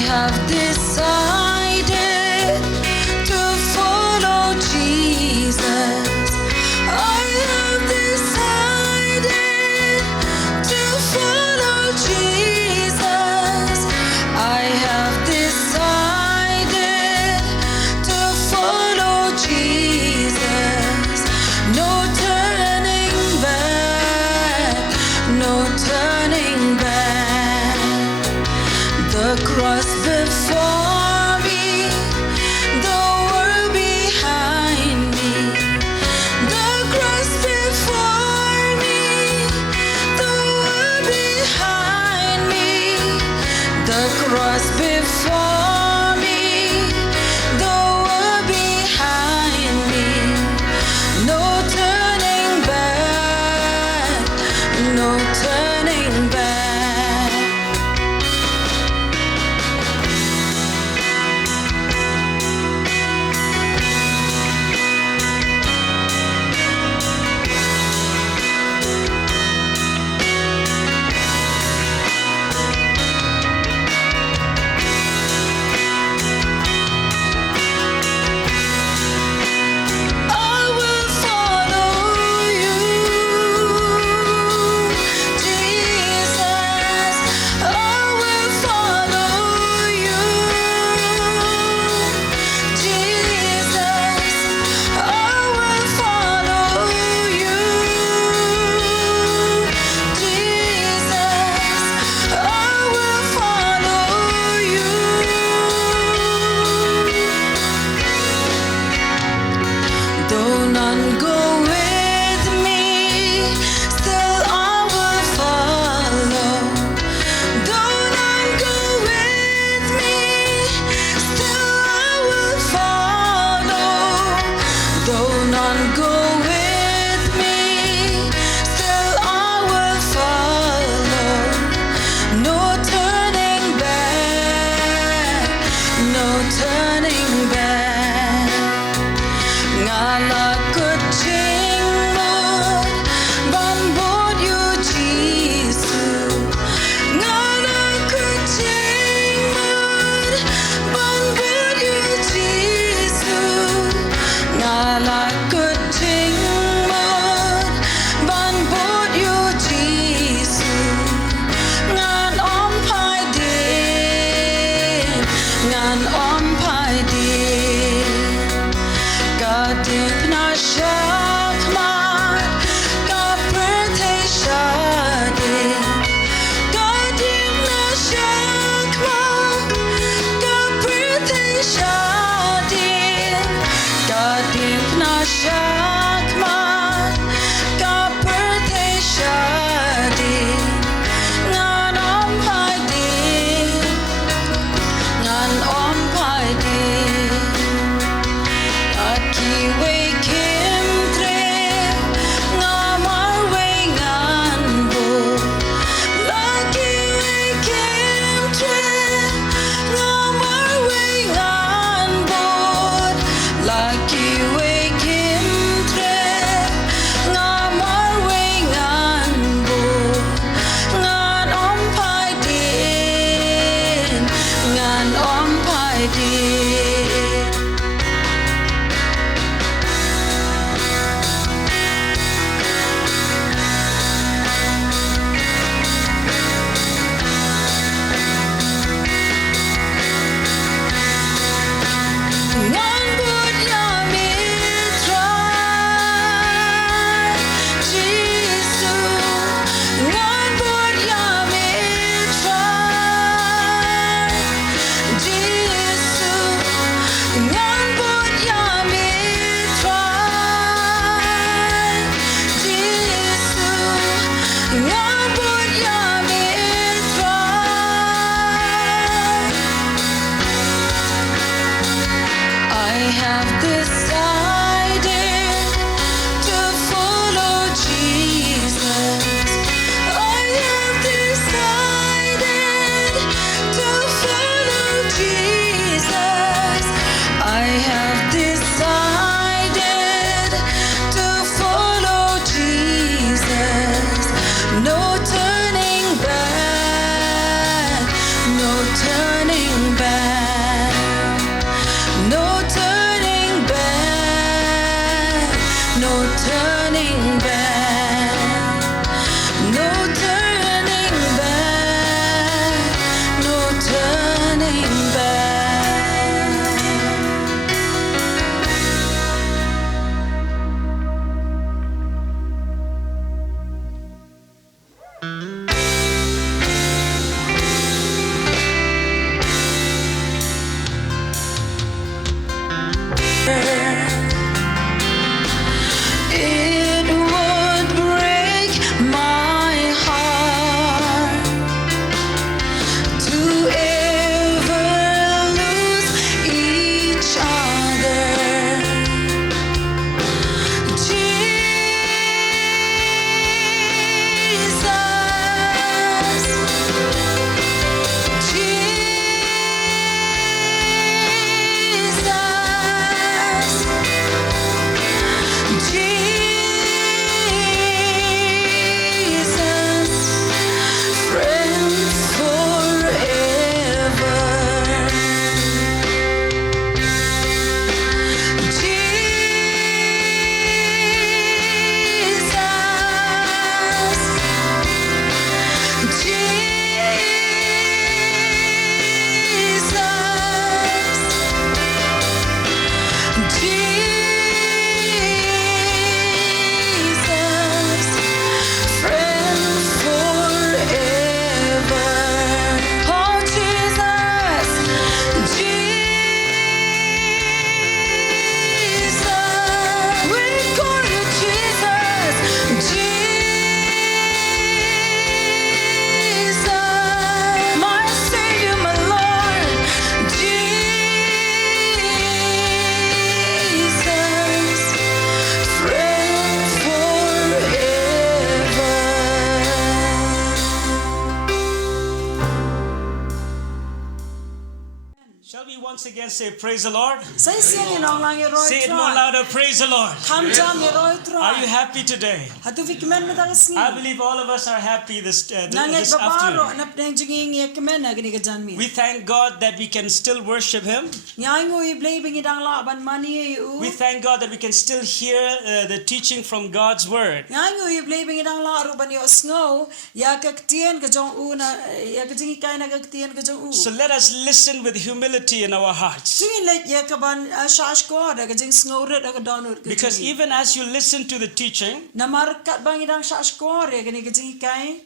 have decided to follow Jesus. I have decided to follow Jesus. I have decided to follow Jesus. No turning back, no turning back. The cross before me, the world behind me. The cross before me, the world behind me. The cross before me, the world behind me. No turning back, no turning back. Though none go with me, still I will follow. Though none go with me, still I will follow. Though none go with me, still I will follow. No turning back, no turning back. Ngala kuchingmut banbod yu Jisu. Ngala kuchingmut banbod yu Jisu. Ngala kuchingmut banbod yu Jisu. Ngan om pai din, ngan om pai din. Gadip na shakmat, kaperte shadin. Gadip na shakmat, kaperte shadin. Gadip na shakmat, kaperte shadin. Ngan om pai din, ngan om pai din. Kiwe kim tre ngamar wengan bo. Kiwe kim tre ngamar wengan bo. Kiwe kim tre ngamar wengan bo. Ngan om pai din, ngan om pai din. Ngan bud yami try, Jisu. Ngan bud yami try, Jisu. Ngan bud yami try, Jisu. Ngan bud yami try. I have decided to follow Jesus. I have decided to follow Jesus. I have decided to follow Jesus. No turning back, no turning It would break my heart to ever lose each other. Shall we once again say praise the Lord? Say Say it more louder, praise the Lord. Are you happy today? I believe all of us are happy this afternoon. We thank God that we can still worship Him. We thank God that we can still hear the teaching from God's Word. So let us listen with humility in our hearts. Because even as you listen to the teaching,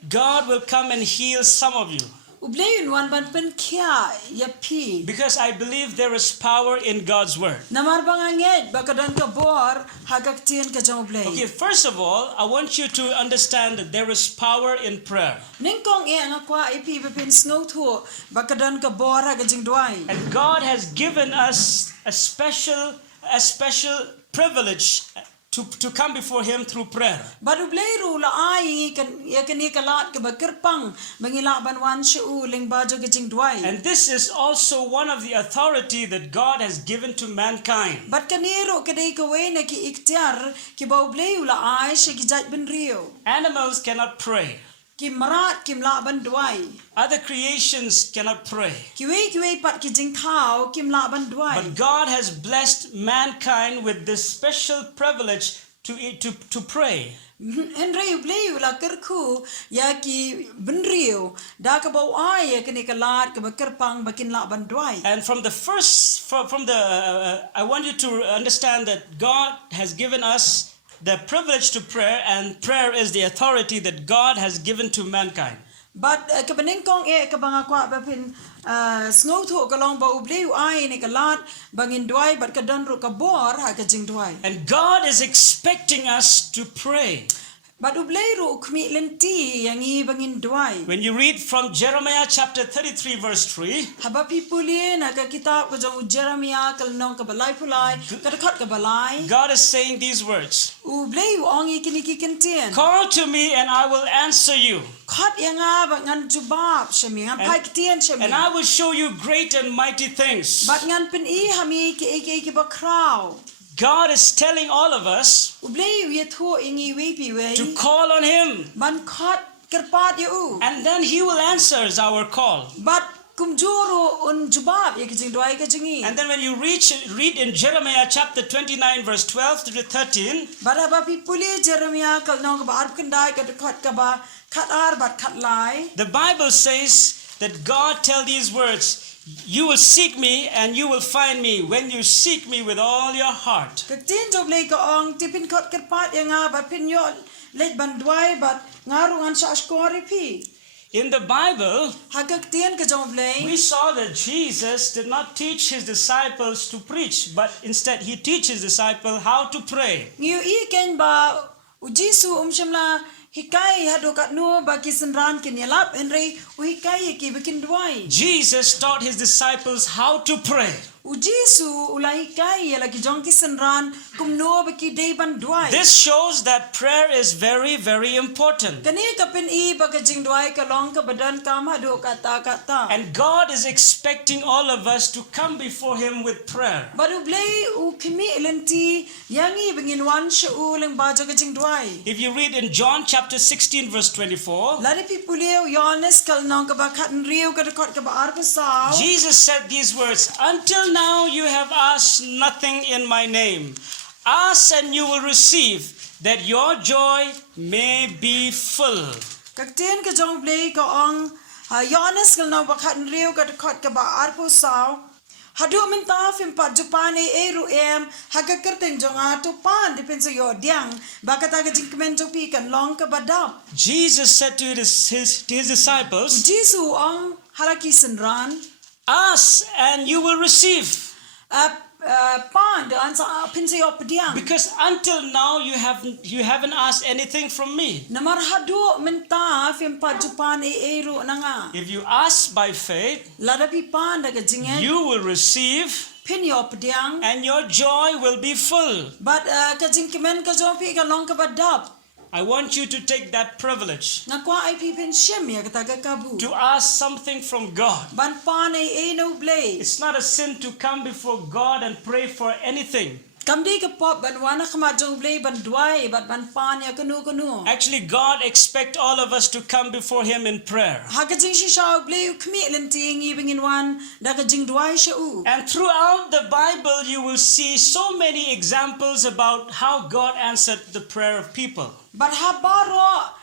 God will come and heal some of you. Because I believe there is power in God's Word. Okay, first of all, I want you to understand that there is power in prayer. And God has given us a special privilege to come before Him through prayer. And this is also one of the authority that God has given to mankind. Animals cannot pray. Other creations cannot pray. But God has blessed mankind with this special privilege to pray. And I want you to understand that God has given us the privilege to prayer, and prayer is the authority that God has given to mankind. But and God is expecting us to pray. When you read from Jeremiah chapter 33 verse 3, God is saying these words. Call to me and I will answer you. And I will show you great and mighty things. God is telling all of us to call on Him. And then He will answer our call. And then when you read in Jeremiah chapter 29 verse 12 to 13, the Bible says that God tells these words, you will seek me and you will find me when you seek me with all your heart. In the Bible, Hagak tian ka jong blay. we saw that Jesus did not teach his disciples to preach, but instead he teaches disciples how to pray. Ngiu iken ba ujisu shimla hikai hadokat no ba kisenran kin yalap henry uhikai ki bikin duai. Jesus taught his disciples how to pray. Ujisu ulahikai yala ki jong kisenran kum no ba ki day ban duai. This shows that prayer is very, very important. Kani kapin I ba ka jing duai ka long ka badan kam hadokat ta kata. And God is expecting all of us to come before him with prayer. Baru blay u kimi elenti yangi bingin wan sha uling ba ka jing duai. If you read in John chapter 16 verse 24, Lari pi puleu Yohanes kal nong ka ba khat riu ka dekot ka ba arpa sao. Jesus said these words, "Until now you have asked nothing in my name. Ask and you will receive, that your joy may be full." Kakten ka jong blay ka ong Yohanes kal nong ba khat riu ka dekot ka ba arpa sao. Hadu minta fim pat Japan eru hagakerteng jong atu pan depensa yo diang bakata ka jing kemen jopi kan long ka badap. Jesus said to his disciples, Jisu ong halaki senran "Ask and you will receive." pan de ansa pinsa yo pediang. Because until now you haven't asked anything from me. Namar hadu minta fim pat Japan eru nanga. If you ask by faith, Ladapi pan da ka jingen you will receive pin yo pediang. and your joy will be full. But ka jing kemen ka jopi ka long ka badap. I want you to take that privilege Nga kwa ai pi pen shem ya ka kabu. to ask something from God. Ban pan no blay. It's not a sin to come before God and pray for anything. Kamdi ka pop ban wana kama jong blay ban duai bat ban pan ya kanu. Actually, God expects all of us to come before him in prayer. Ha ka jing shi shaw blay kmi lenting ibing in wan da ka jing duai sha u. And throughout the Bible, you will see so many examples about how God answered the prayer of people. But habaro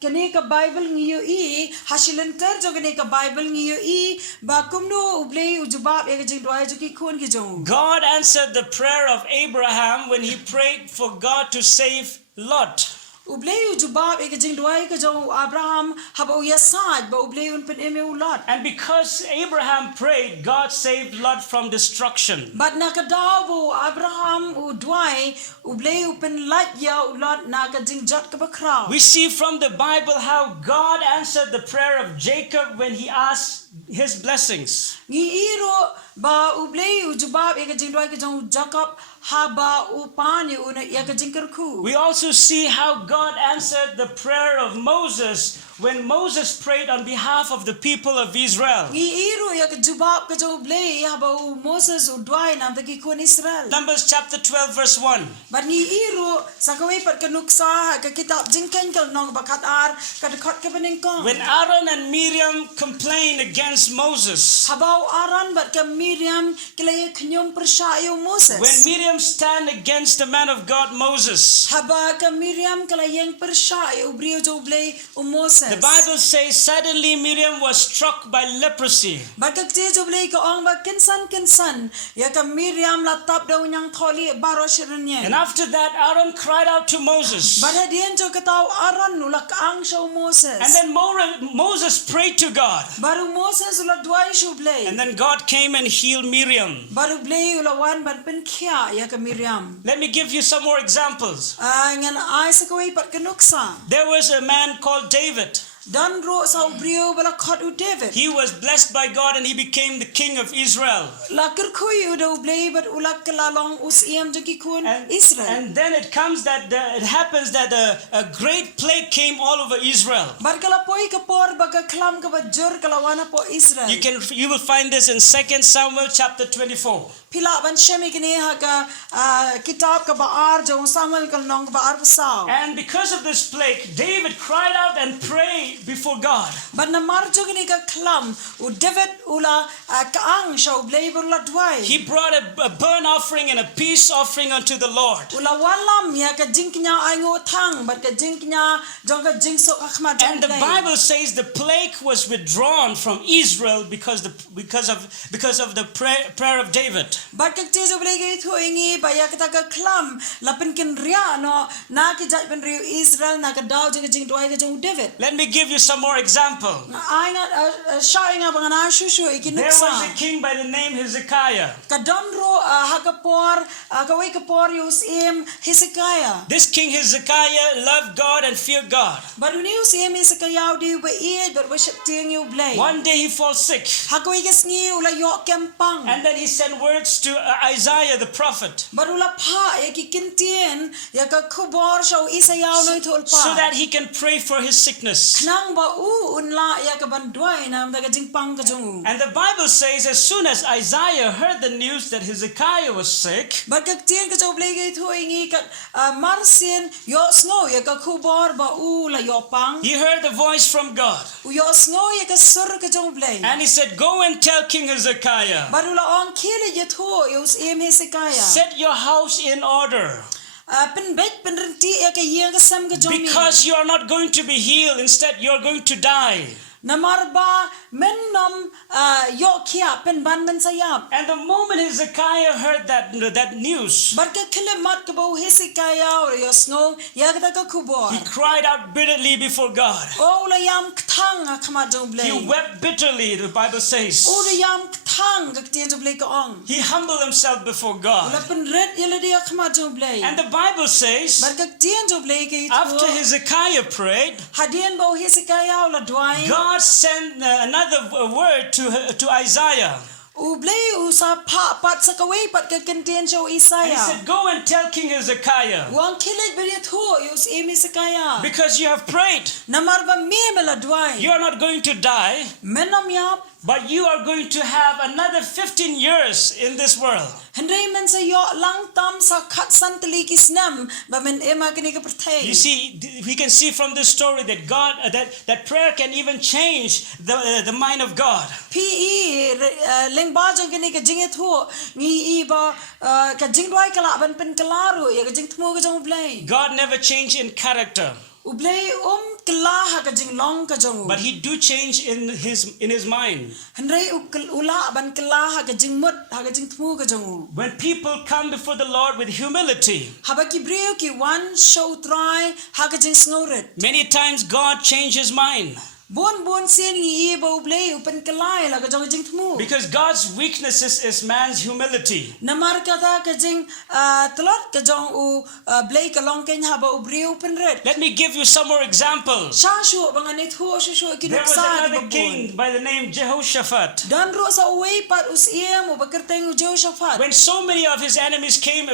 kani ka Bible ngiyo I hasilenter jo kani ka Bible ngiyo I ba kumno ublay ujubab e ka jing duai jo ki kun ki jong. God answered the prayer of Abraham when he prayed for God to save Lot. Ublay ujubab e ka jing duai ka jong Abraham haba u yasaj ba ublay un pen eme ulat. And because Abraham prayed, God saved Lot from destruction. But nakadaw bo Abraham u duai ublay u pen lat ya ulat naka jing jat ka bakraw. We see from the Bible how God answered the prayer of Jacob when he asked his blessings. Ngi iro ba ublay ujubab e ka jing duai ka jong Jacob haba upani una ya ka jing kerku. We also see how God answered the prayer of Moses when Moses prayed on behalf of the people of Israel. Ngi iro ya ka jubab ka jong ublay haba u Moses u duai nam ta ki kun Israel. Numbers chapter 12 verse 1. But ngi iro sa kaway pat ka nuksa ka kitab jingkhanglad nong bakat ar ka dekot ka peningkong. When Aaron and Miriam complained against Moses, Habaw aran bat ka Miriam kilay knyong persyayo Moses. when Miriam stand against the man of God Moses, Haba ka Miriam kalayeng persyayo brio jo blay o Moses. the Bible says suddenly Miriam was struck by leprosy. Bakak jo blay ka ong ba kinsan ya ka Miriam latap daw niyang tholi baro shirenye. And after that Aaron cried out to Moses. Bada diyan jo kataw aran nulak ang siya o Moses. And then Moses prayed to God. Baru Moses ulat duay siya blay. And then God came and healed Miriam. Baru blay ulawan ban penkia ya ka Miriam. Let me give you some more examples. Ngan ay sa kaway pat kanuksa. There was a man called David. Dan ro sa brio bala khot u David. He was blessed by God and he became the king of Israel. Lakir koy u do blay but ulak kalalong us iem jaki kun Israel. And then it happens that a great plague came all over Israel. Bar kala poy ka por baga klam ka bajur kalawana po Israel. You will find this in 2 Samuel chapter 24. Pila ban shemi kini ha ka kitab ka baar jo Samuel kal nong baar pasaw. And because of this plague, David cried out and prayed before God. But na marjo kini ka klam u David ula kaang siya u blay la dway. He brought a burnt offering and a peace offering unto the Lord. Ula walam ya ka jingknya ay ngutang but ka jingknya jong ka jingso akma jong And the Bible says the plague was withdrawn from Israel because of the prayer of David. But kag tiso blay gay thuingi baya kita ka klam lapin kin ria no na ki jaj ben rio Israel na ka daw jing dway ka jong David. Let me give give you some more example. Ay nga siya nga mga nasusyo There ikinuksa. was a king by the name Hezekiah. Kadonro hagapor kaway kapor yus Hezekiah. This king Hezekiah loved God and feared God. But when you see Hezekiah di ba but worship ting you blay. One day he falls sick, Hagaway kas ngi ula yo kempang. and then he sent words to Isaiah the prophet But ula pa yakikintien yakakubor siya isayaw no itol pa. so that he can pray for his sickness. Nang ba unla yakabandway na magajing pang kajung. And the Bible says as soon as Isaiah heard the news that Hezekiah was sick, But kagtien ka job lagi ito ingi kat marsin yo snow yakakubor ba ula yo pang. he heard the voice from God. Yo snow yakasur ka job lay. And he said, go and tell King Hezekiah, But ula on kili yato yus Hezekiah. set your house in order, Pen bet pen renti yakayeng kasam ka jomi. because you are not going to be healed. Instead, you are going to die. Namarba mennom yo kia pen ban men sayap. And the moment Hezekiah heard that news, Barka kilimat ka ba Hezekiah or yo snow yagda ka kubor. he cried out bitterly before God. O la yam ktang kama job lay. He wept bitterly, the Bible says. O la yam ktang kagtien job lay ka ong. He humbled himself before God. Ula pen red yala dia kama job lay. And the Bible says, Barka kagtien job lay ka ito. after Hezekiah prayed, Hadian ba Hezekiah ula dway. God sent another word to Isaiah. Ublay usa pa pat sa kaway pat kagkantien siya And he Isaiah. said, go and tell King Hezekiah, Wang kilig beriat ho yus Hezekiah. because you have prayed, Namarba me meladway. you are not going to die, Menam yap. but you are going to have another 15 years in this world. Hendray man sa yo lang tam sa kat santalikis nam ba men ema kini ka pertay. You see, we can see from this story that God, that prayer can even change the mind of God. PE leng bajo kini ka jingit ho ngi iba ka jingduai kala ban pen kalaro ya ka jing tmo ka jong blay. God never changed in character, Ublay kala ha ka jing long ka jong. but He do change in His mind. Hendray ula ban kala ha ka jing mut ha ka jing tmo ka jong. When people come before the Lord with humility, Habaki breo ki one show try ha ka jing snoret. many times God changes mind. Bon sin ngi iba ublay upan kalay la ka jong jing tmo. Because God's weaknesses is man's humility. Namar kata ka jing telot ka jong u blay ka long ken haba ubriu penret. Let me give you some more examples. Shashu bangan it ho shushu There was kinuksa another king by the name Jehoshaphat. Dan ro sa uwi pat usiem u bakerteng u Jehoshaphat. When so many of his enemies came,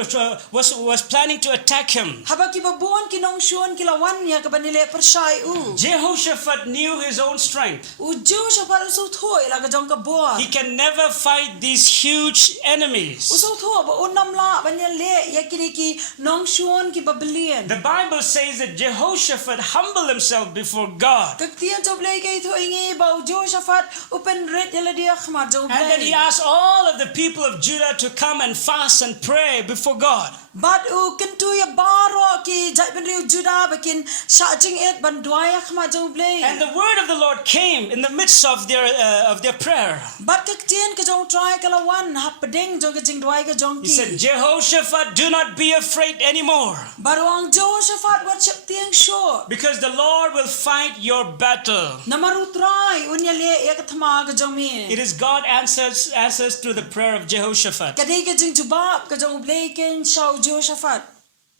was planning to attack him, Haba ki babon kinong shun kilawan ya ka banile persai u. Jehoshaphat knew his own strength. U Jehoshaphat usu thoi la ka jong ka bor. He can never fight these huge enemies. Usu tho ba unam la banyale ya kini ki nong shun ki babelien. The Bible says that Jehoshaphat humbled himself before God. Kaktian job lay kay tho ingi ba u Jehoshaphat upen red yala dia khma job And then he asked all of the people of Judah to come and fast and pray before God. But u kentu ya baro ki jai ben riu Judah bakin sha jing et ban dwaya khma job lay. And the word of the Lord came in the midst of their prayer. But kaktian ka jong try kala wan hapadeng jong ka jing dwai ka jong He ki. said, Jehoshaphat, do not be afraid anymore, Barwang Jehoshaphat wat chap tiang sure. because the Lord will fight your battle. Namarutray unya le ya ka thama ka jong mi. It is God answers to the prayer of Jehoshaphat. Kadai ka jing jubab ka jong blay ken shaw Jehoshaphat.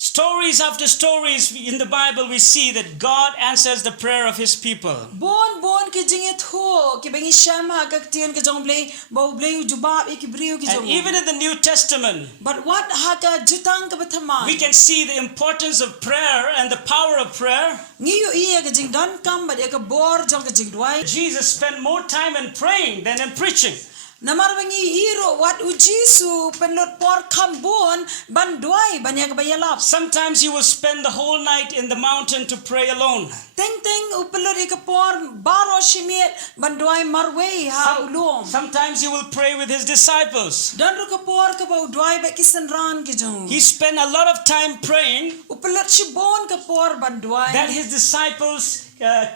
Stories after stories in the Bible, we see that God answers the prayer of His people. Bon ki jing et ho ki bengi sham ha kaktian ka jong blay ba blay jubab ki briu ki And jong. even in the New Testament, But what ha ka jutang ka bathaman. we can see the importance of prayer and the power of prayer. Ngiyo iya ka jing don kam ba ka bor jong ka jing dwai. Jesus spent more time in praying than in preaching. Namarwangi iro wat ujisu penlot por kambon ban dwai banya ka bayalap. Sometimes you will spend the whole night in the mountain to pray alone. Teng upelot ka por baro shimiet ban dwai marway ha ulom. Sometimes you will pray with His disciples. Dan ro ka por ka ba dwai ba kisan ran ki jong. He spent a lot of time praying Upelot shibon ka por ban dwai. that His disciples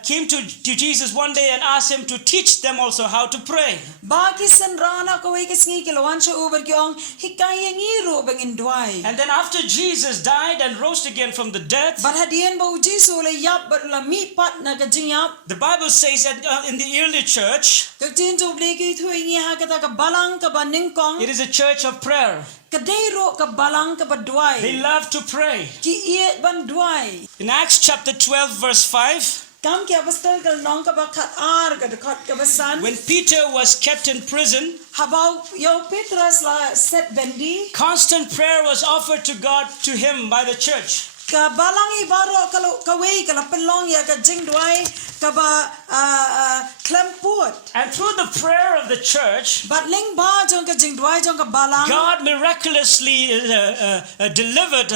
came to Jesus one day and asked him to teach them also how to pray. Bagi san rana ko wei kisngi kilawan cha uber kiong hikay ngi ro bangin duai. And then after Jesus died and rose again from the dead, But hadian ba Jisu le yap but la mi pat na ka jingyap. the Bible says that in the early church, Ka tin jo ble ki thui ngi ha ka ta ka balang ka ba ning kong. it is a church of prayer. Ka dei ro ka balang ka ba They duai. love to pray. Ki iet ban duai. In Acts chapter 12 verse 5, Kam ki apostol kal nong ka ba khat ar ka khat ka ba san. when Peter was kept in prison, Habau yo Petrus la set bendi. constant prayer was offered to God, to him by the church. Ka balang ibaro kalau kawei kala pelong ya ka jingduai ka ba klemput. And through the prayer of the church, But ling ba jong ka jingduai jong ka balang. God miraculously delivered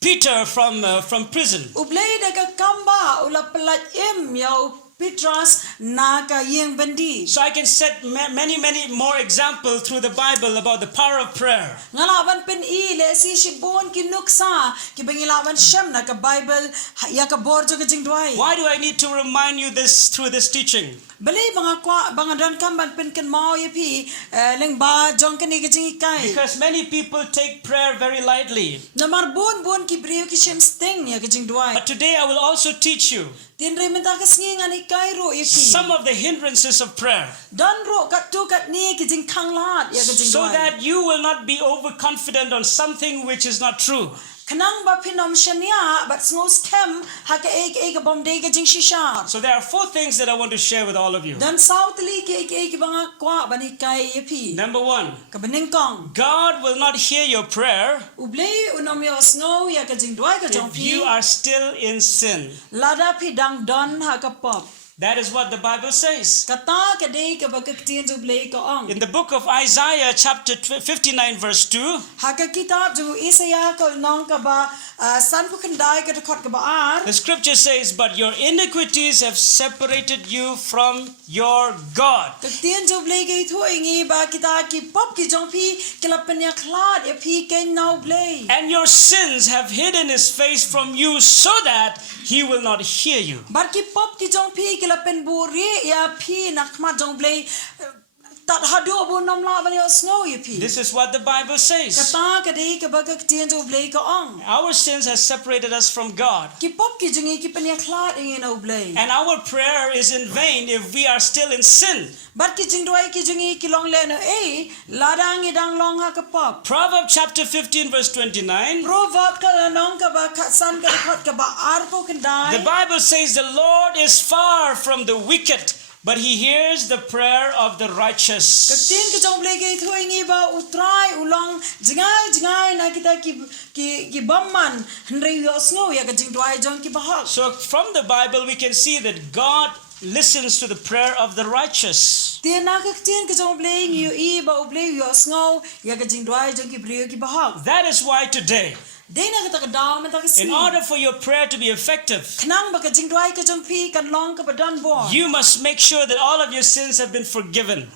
Peter from prison. Ublay da ka kamba ula pelat im yo Petrus na ka yeng bendi. So I can set many more examples through the Bible about the power of prayer. Ngalaban pen I le si shibon ki nuksa ki bengilaban shem na ka Bible ya ka borjo ka jingduai. Why do I need to remind you this through this teaching? Beli banga dan kamban pen ken mau ye pi ling ba jong ka ni ka jingikai. Because many people take prayer very lightly. Namar bon ki brio ki shem sting ya ka jingduai. But today I will also teach you Tin re minta ka singi ngani kai ro ye pi. some of the hindrances of prayer, Dan ro kat tu kat ni ki jingkhanglad ya ka jingduai. so that you will not be overconfident on something which is not true. Kanang ba pinom shania but ngos kem ha ka ek bom de ka jing shisha. So there are 4 things that I want to share with all of you. Dan sautli ki ek banga kwa bani kai ye pi. Number 1, Ka baning kong. God will not hear your prayer Ublay unom yo snow ya ka jingduai ka jong if pi. you are still in sin. Lada pi dang don ha ka pop. That is what the Bible says. Kata ka de ka ba ka tien jo blay ka ong. In the book of Isaiah chapter 59 verse 2, Ha ka kitab jo Isaiah ka nong ka ba san pu kandai ka khot ka ba ar. the scripture says, "But your iniquities have separated you from your God." Ka tien jo blay ka thoi ngi ba kita ki pop ki jong pi kila penya khlad ya pi ke nau blay. And your sins have hidden his face from you so that he will not hear you. Bar ki pop ki jong pi kila pen buri ya pi nak ma jong blay tat hadu bu nom la ban yo snow ya pi. This is what the Bible says. Kata ka de ka ba ka tien jo blay ka ong. Our sins have separated us from God. Ki pop ki jungi ki penya khlad ngi no blay. And our prayer is in vain if we are still in sin. But ki jingdoi ki jungi ki long le no ladang idang long ha ka pop. Proverbs chapter 15 verse 29. Proverb ka nong ka ba ka san ka khot ka ba arpo kan dai. The Bible says the Lord is far from the wicked, but he hears the prayer of the Ka righteous. tin ka jong ble ke thui ngi ba utrai ulong jingai na kita ki bamman hnrei yo snow ya ka jingdoi jong ki ba hak. So from the Bible we can see that God listens to the prayer of the righteous. Tin na ka tin ka jong ble ngi ba uble yo snow ya ka jingdoi jong ki brio ki ba hak. That is why today, Dei na ka ta ka daw man ta ka in sin. order for your prayer to be effective, Knang ba ka jingdoi ka jong pi kan long ka ba dan bo. you must make sure that all of your sins have been forgiven.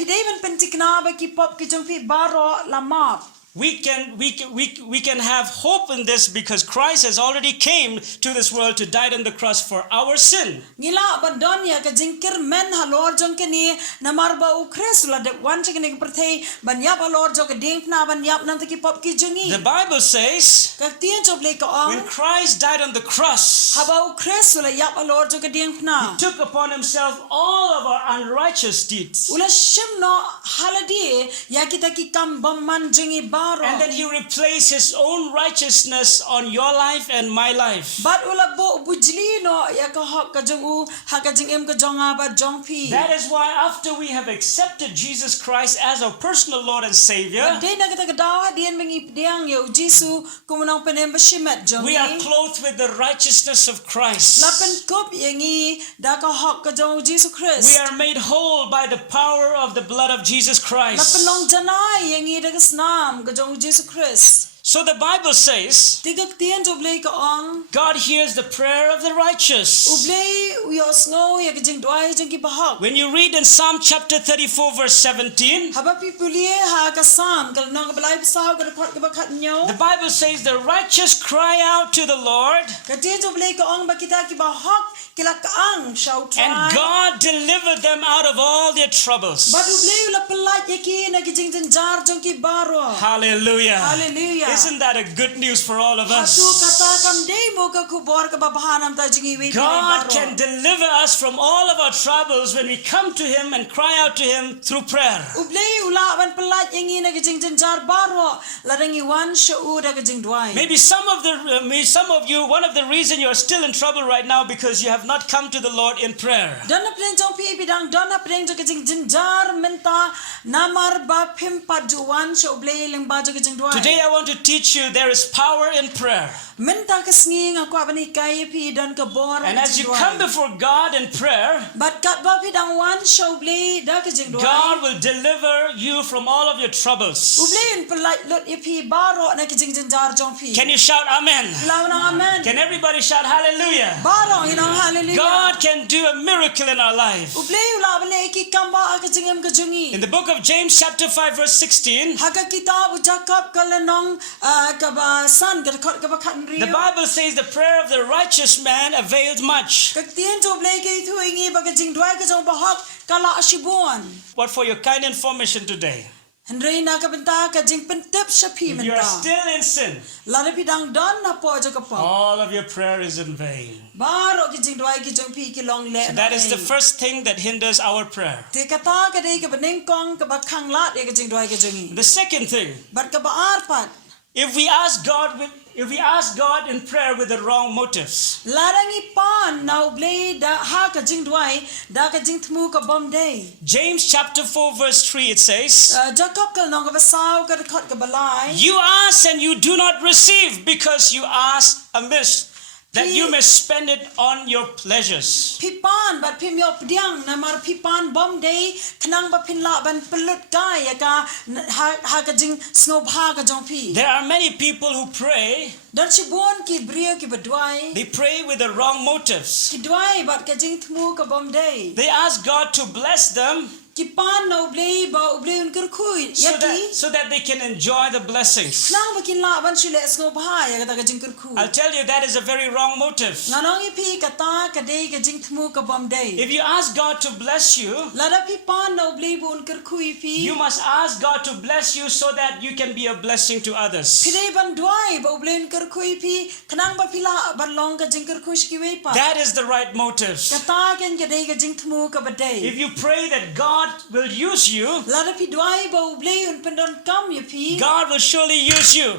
Pidevan pentikna ba ki pop ki jong pi baro la map. We can have hope in this because Christ has already came to this world to die on the cross for our sin. Ngila ba don ya ka jingkir men ha lor jong ke ni namar ba u kres la de wan ching ni perthei ban ya ba lor jong ke ding na ban yap nan ki pop ki jungi. The Bible says Ka tien chop le ka when ong Christ died on the cross, ha ba u kres la yap ba lor jong ke ding na. took upon himself all of our unrighteous deeds. Ula shim no haladi ya kita ki kam bam man jingi baro. And then he replaced his own righteousness on your life and my life. But ula bo bujli no ya ka hak ka jong u ha ka jing em ka jong a ba jong pi. That is why after we have accepted Jesus Christ as our personal Lord and Savior, Dei na kita ka daw dien mengi diang yo Jisu kumunang penem ba shimet jong. we are clothed with the righteousness of Christ. Lapen kop yangi da ka hok ka jong Jesus Christ. We are made whole by the power of the blood of Jesus Lapen Christ. long janai yangi da ka snam ka jong Jesus Christ. So the Bible says, Tigak tien jo blay ka ong. God hears the prayer of the righteous. Ublay uyos ngo ya gijing dwai jing ki bahak. When you read in Psalm chapter 34 verse 17, Haba pi pulie ha ka sam kal nang balay pasaw ka kot ka bakat nyo. the Bible says the righteous cry out to the Lord, Ka tien jo blay ka ong bakita ki bahak kila ka ang shau try. and God delivered them out of all their troubles. But ublay ula pelat yaki na gijing jar jong ki baro. Hallelujah. Hallelujah. Isn't that a good news for all of Hatu kata us? kam day mo ka kubor ka babahanam ta jingi wi God can deliver us from all of our troubles when we come to Him and cry out to Him through prayer. Ublay ula ban pelat yangi na gijing jar baro larangi wan shau da gijing dwai. Maybe some of you, one of the reason you are still in trouble right now because you have not come to the Lord in prayer. Dona pleng jong pi bidang dona pleng jong gijing jar menta namar ba phim pajuan shau ublay leng ba jong gijing dwai. Today I want to teach you there is power in prayer. Menta ka sngi nga kwa bani kai pi dan ka bor. And as you come before God in prayer, but kat ba pi dang wan shau ublay da gijing dwai. God will deliver you from all of your troubles. Ublay in pelat lot ipi baro na gijing jar jong pi. Can you shout amen? Lawan ang amen. Can everybody shout hallelujah? Baro inang hallelujah. God can do a miracle in our life. Ublay ula bani ki kamba ka jingem ka jungi. In the book of James chapter 5 verse 16, Haka kitab Jacob kalenong kaba san ka kat the Bible says the prayer of the righteous man availed much. Kaktian to blay kay tu ingi baga jing dwai ka jong bahak kala asibon. But for your kind information today, Henry na ka benta ka jing pentip sa pi if you are menta. still in sin, Lada pidang don na po jo ka po. all of your prayer is in vain. Baro ki jing dwai ki jong pi ki long le. So that is the first thing that hinders our prayer. Te kata ka dei ka bening kong ka ba khanglat ka jing dwai ka jongi. The second thing, Bat ka ba arpat. if we ask God in prayer with the wrong motives, Larangi pan na ublay da ha ka jing dwai da ka jing tmu ka bom day. James chapter 4 verse 3 it says, Jacob kal nong ka basaw ka kot ka balay. you ask and you do not receive because you ask amiss, that you may spend it on your pleasures. Pipan bat pim yo pdiang na mar pipan bom day kanang ba pinla ban pelut kai ka ha ka jing snob ha ka jong pi. There are many people who pray, Dan si bon ki brio ki badwai. they pray with the wrong motives. Ki dwai bat ka jing tmu ka bom day. They ask God to bless them Ki pan na ublay ba ublay un ker kui. Yaki. so that they can enjoy the blessings. Nang ba kinla ban sile snob ha ya ka jing ker kui. I'll tell you that is a very wrong motive. Nganong ipi kata ka day ka jing tmu ka bom day. If you ask God to bless you, Lada pi pan na ublay bu un ker kui pi. you must ask God to bless you so that you can be a blessing to others. Pidei ban dwai ba ublay un ker kui pi kanang ba pila ban long ka jing ker kui ski wei pa. That is the right motive. Kata ken ka day ka jing tmu ka badai. If you pray that God will use you, Lada pi dwai ba ublay un pendon kam ya pi. God will surely use you.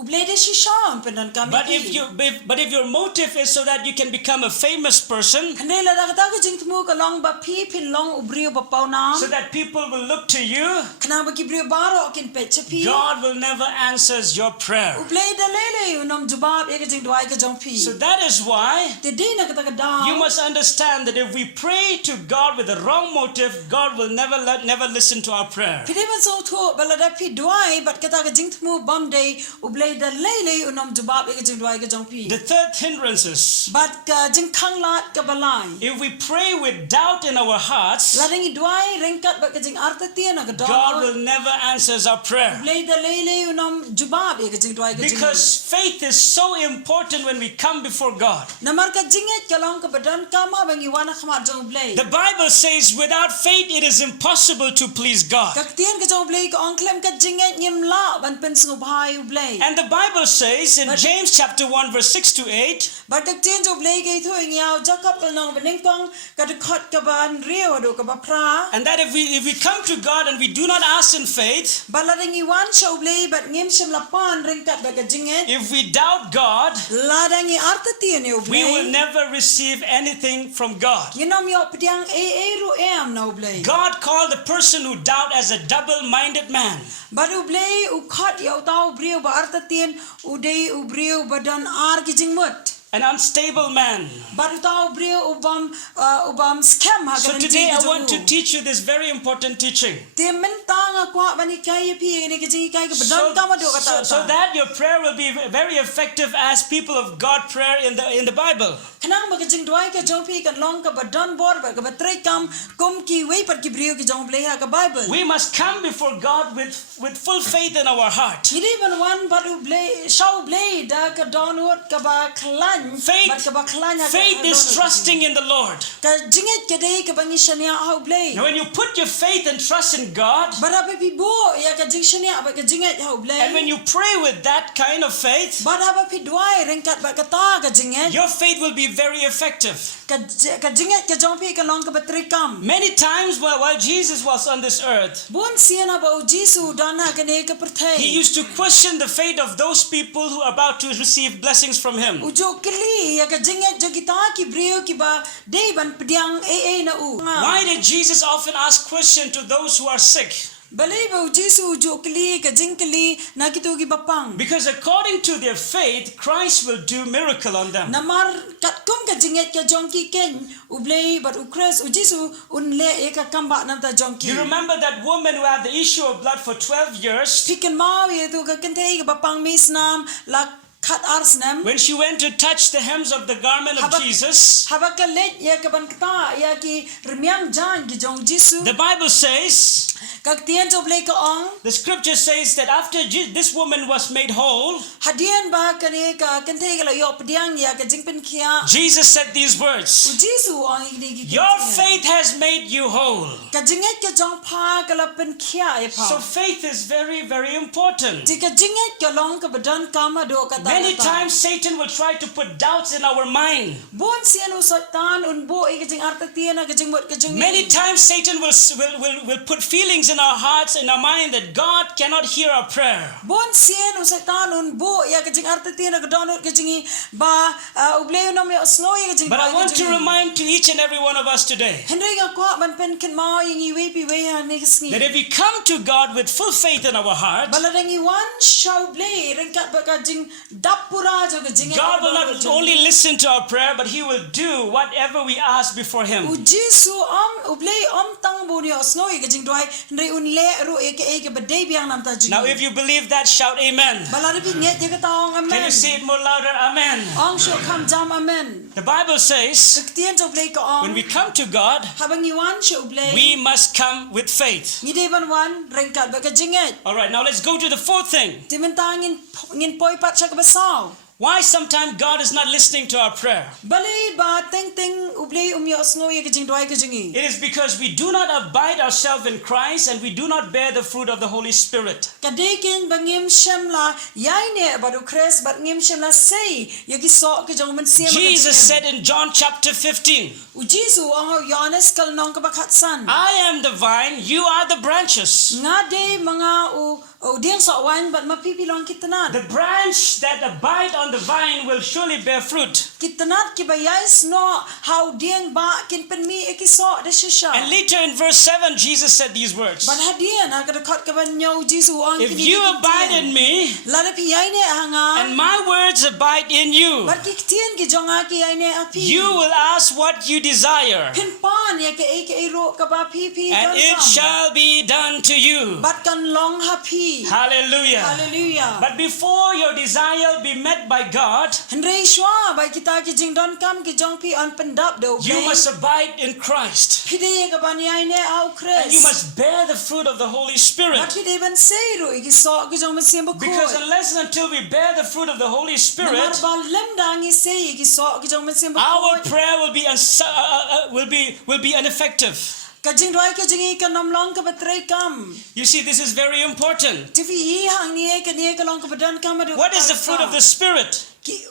Ublay de si sham pendon kam ya But pi. if your motive is so that you can become a famous person, Kandai lada kata ka jing tmu ka long ba pi pin long ubrio ba pau nam. so that people will look to you, Kanang ba ki brio baro kin pet cha pi. God will never answer your prayer. Ublay da lele unom jubab e ka jing dwai ka jong pi. So that is why Te di na kata ka daw. you must understand that if we pray to God with the wrong motive, God will never listen to our prayer. Pidei ban so tho ba lada pi dwai bat kata ka jing tmu bam day ublay da lele unom jubab e ka jing dwai ka jong pi. The third hindrances, Bat ka jingkhanglad ka balay. if we pray with doubt in our hearts, Ladangi dwai ringkat bat ka jing arta tiyan na ka daw. God will never answer our prayer. Lay da lele unom jubab e ka jing dwai ka jing. Because faith is so important when we come before God. Namar ka jinget ka long ka badan kama bang iwana kama jong blay. The Bible says without faith it is impossible to please God. Kaktiyan ka jong blay ka ongklem ka jinget nyimla ban pen sngubhay blay. And the Bible says in James chapter 1 verse 6 to 8, Bat kaktiyan jong blay ka ito ingyaw Jacob ka nong baningkong ka dukot ka ban rio do ka ba pra. and that if we come to God and we do not ask in faith, Baladang iwan siya blay bat ngim siyam lapan ringkat ba ka jinget. if we doubt God, Ladang i arta tiyan e we will blay. never receive anything from God. Yinom yo pediang ru na blay. God called the person who doubt as a double-minded man. Baru blay u khat yo tau brio ba arta tiyan u day u brio badan ar ki jingmut. an unstable man. Baru tahu beliau ubam scam So today I want to teach you this very important teaching. Dia mentang aku bani kaya pi ini kejing kaya So, kebenar kamu dok kata. so that your prayer will be very effective as people of God prayer in the Bible. Kenang bagajing doai ke jong pi kan long ke badan bor ke batrai kam kum ki wei pat ki beliau ki jong beliau ke Bible. We must come before God with full faith in our heart. Jadi ban baru beli show beli dah ke download ke ba klan. Faith is trusting in the Lord. Now when you put your faith and trust in God, and when you pray with that kind of faith, your faith will be very effective. Many times while Jesus was on this earth, he used to question the faith of those people who are about to receive blessings from him. Why did Jesus often ask questions to those who are sick? Because according to their faith, Christ will do miracle on them. You remember that woman who had the issue of blood for 12 years? When she went to touch the hems of the garment of Jesus, the Bible says, the scripture says that after this woman was made whole, Jesus said these words, your faith has made you whole. So faith is very, very important. Many times Satan will try to put doubts in our mind. Many times Satan will put feelings in our hearts, in our mind, that God cannot hear our prayer. But I want to remind to each and every one of us today that if we come to God with full faith in our heart, God will not only listen to our prayer, but He will do whatever we ask before Him. Now, if you believe that, shout Amen. Can you say it more louder? Amen. The Bible says, when we come to God, we must come with faith. All right, now let's go to the fourth thing. Why sometimes God is not listening to our prayer? It is because we do not abide ourselves in Christ and we do not bear the fruit of the Holy Spirit. Jesus said in John chapter 15, I am the vine, you are the branches. The branch that abide on the vine will surely bear fruit. And later in verse 7, Jesus said these words, if you abide in me, and my words abide in you, you will ask what you desire, and it shall be done to you. Hallelujah. Hallelujah. But before your desire be met by God, you must abide in Christ. And you must bear the fruit of the Holy Spirit. Because unless and until we bear the fruit of the Holy Spirit, our prayer will be ineffective. You see, this is very important. What is the fruit of the Spirit? It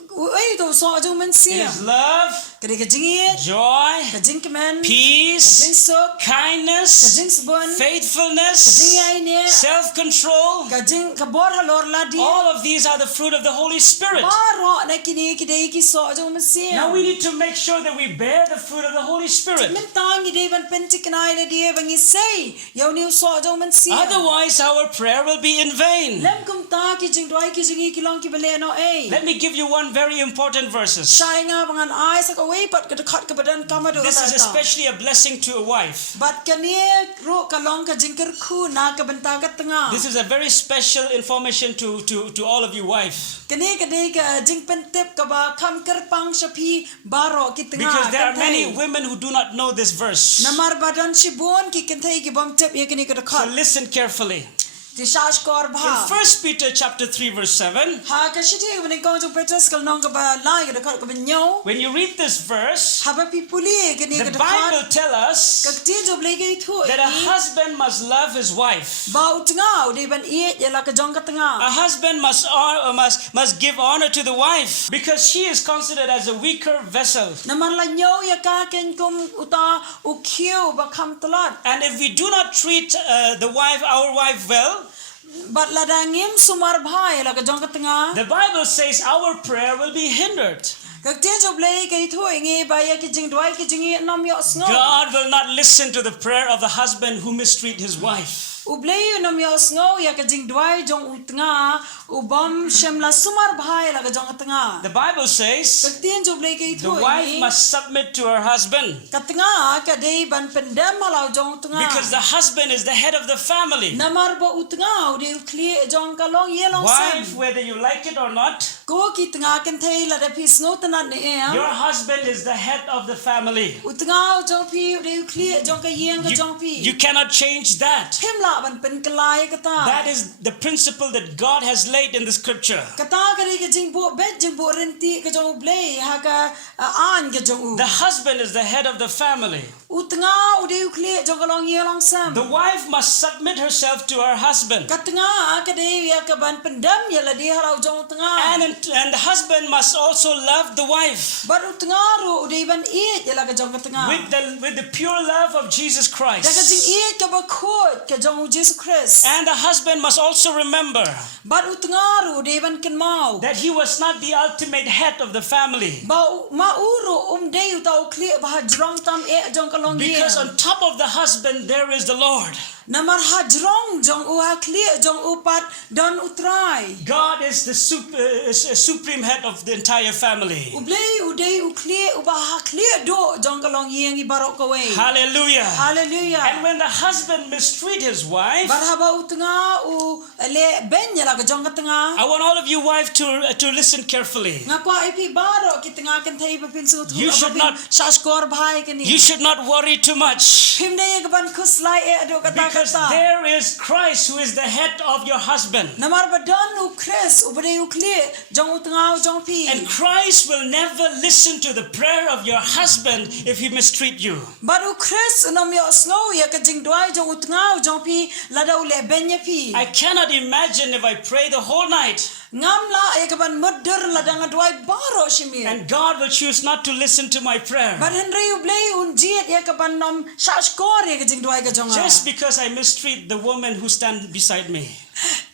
is love, Kadi ka jingit, joy, ka jingkemen, ka peace, jingsuk, ka kindness, jingsbun, faithfulness, ka jingay ne, self-control. ka jing ka bor halor ladi. All of these are the fruit of the Holy Spirit. Baro na kini kidei ki so jong masia. Now we need to make sure that we bear the fruit of the Holy Spirit. Mentang idei ban pentikanai le dia bangi sei. Yau ni so jong masia. Otherwise, our prayer will be in vain. Lem kum ta ki jing doi ki jingi ki long ki bele no e. Let me give you one very important verses. Shai nga bangan ai sak away pat ka dekat ke badan kamadu. This is especially a blessing to a wife. Bat kani ro ka long ka jingker khu na ka benta ka tengah. This is a very special information to all of you wife. Kani kadai ka jing pentep ka ba kam kerpang shapi baro ki tengah. Because there are many women who do not know this verse. Namar badan shibon ki kentai ki bam tep ye kani ka So dekat. listen carefully. Ti shash kor bha. In 1 Peter chapter 3 verse 7, Ha ka shiti when go to Petrus kal nong ka ba lai ka dekat ka benyo. when you read this verse, Ha ba pi puli kani ka the Bible dekat. tells us Ka ti jo blai ka itu. that a husband must love his wife. Ba utngau di ban iet ya la ka jong ka tengah. A husband must give honor to the wife because she is considered as a weaker vessel. Namar la nyo ya ka ken kum uta ukhiu ba kam talat. And if we do not treat our wife well, Bat la dangim sumar bhai la ka jong ka tengah. the Bible says our prayer will be hindered. Ka ti jo blai ka itu ngi ba ya ki jing doi ki jing nam yo sngo. God will not listen to the prayer of the husband who mistreat his wife. Ublay nam yo sngo ya ka jing doi jong utnga ubam shemla sumar bhai la ka jong ka tengah. The Bible Ka says ti jo blai ka itu the wife ngi must submit to her husband ka tengah ka dei ban pendam halau jong tengah. because the husband is the head of the family. Namar ba utnga de ukli jong ka long ye long Wife, sem. whether you like it or not, Ko ki tengah kan thei la da pis no tanat ne e. your husband is the head of the family. Utngau jong pi de ukli jong ka yeng ka jong pi. You cannot change that. Hem la ban pen kelai kata. That is the principle that God has laid in the scripture. Kata kari ka jing bo bet jing bo renti ka jong blay ha ka an ka jong u. The husband is the head of the family. Utngau de ukli jong ka long ye long sam. The wife must submit herself to her husband. Katengah ka de ya ka ban pendam ya la de halau jong tengah. And the husband must also love the wife Bar utngau ru de ban it ya la ka jong ka tengah. with the pure love of Jesus Da ka jing Christ. it ka ba khot ka jong Jesus Christ. And the husband must also remember Bar utngau ru de ban ken mau. that he was not the ultimate head of the family. Ba ma uru de uta ukli ba jrong tam e jong ka long ye. Because on top of the husband there is the Lord. Namar hajrong jong u hakli jong upat don utrai. God is the supreme head of the entire family. Ublay udai ukli uba hakli do jong kalong yeng ibarok kawe. Hallelujah. Hallelujah. And when the husband mistreat his wife, Barhaba utnga u le benya la ka jong ka tengah. I want all of you wife to listen carefully. Nga kwa ipi baro ki tengah kan thai bapin su tu. You should not- shashkor bhai kani. You should not worry too much. Himne ye ka ban khuslai e ado kata Because kata. there is Christ who is the head of your husband. Namar badan u Chris ubade ukli jong utnga u jong pi. And Christ will never listen to the prayer of your husband if he mistreat you. Baru Chris nom yo snow ya ka jing doi jong utnga u jong pi lada u le benya pi. I cannot imagine if I pray the whole night Ngamla e ka ban mudder ladang doi baro shimir. and God will choose not to listen to my prayer But Henry ublay un jiet ya ka ban nom shashkor ya ka jing doi ka jong. just because I mistreat the woman who stands beside me.